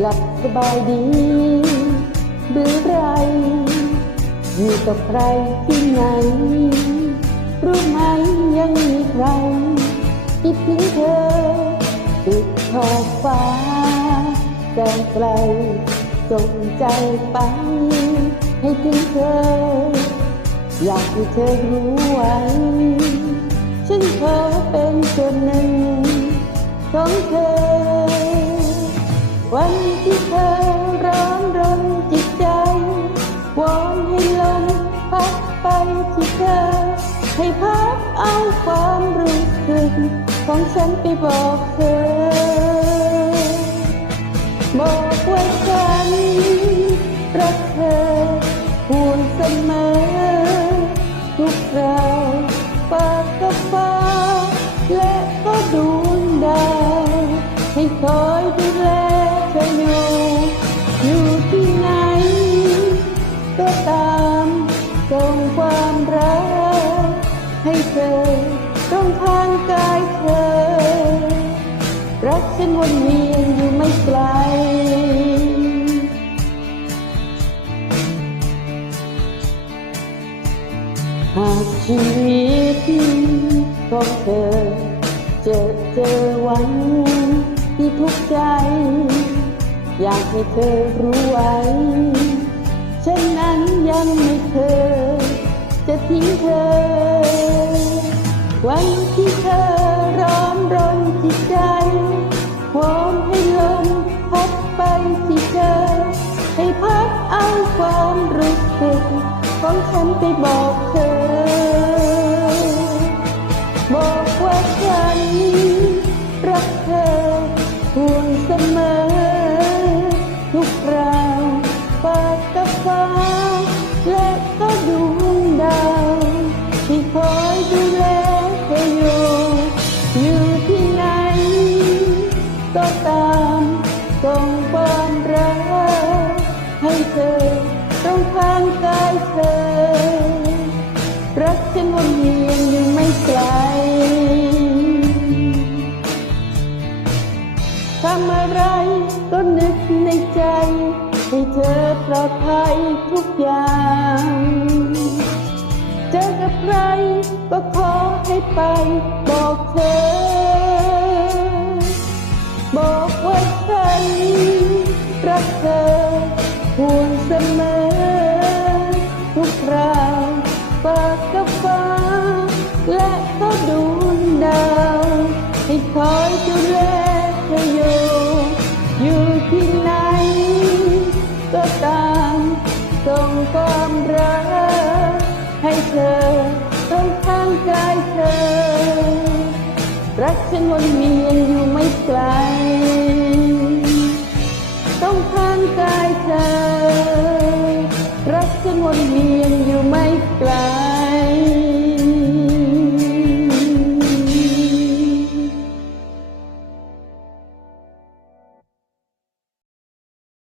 หลับสบายดีหรือไรอยู่กับใครที่ไหน รู้ไหมยังมีใครคิดถึงเธอติดขอบฟ้าแสนไกลส่งใจไป ให้ถึงเธอ อยากให้เธอรู้ไว้ ฉันขอเป็นส่วนหนึ่งของเธอ วันที่เธอร้อนรนจิตใจ วอนให้ลมพัดไปที่เธอ ให้พัดเอาความรู้สึกของฉันไปบอกเธอ บอกว่าฉันรักเธอห่วงเสมอ ให้อตรงทางกายเธอ รักฉันวนเวียนอยู่ไม่ไกลหากชีวิตของเธอ เจอเจอวันที่ทุกข์ใจ อยากให้เธอรู้ไว้ฉันนั้นยังไม่เคยจะทิ้งเธอ วันที่เธอ ก็ตามส่งความรักให้เธอตรงทางกายเธอ รักฉันวนเวียนอยู่ไม่ไกลทำอะไรก็นึกในใจ ให้เธอปลอดภัยทุกอย่าง เจอกับใครก็ขอให้ไปบอกเธอ ส่งความรักให้เธอตรงข้างกายเธอ รักฉันวนเวียนอยู่ไม่ไกล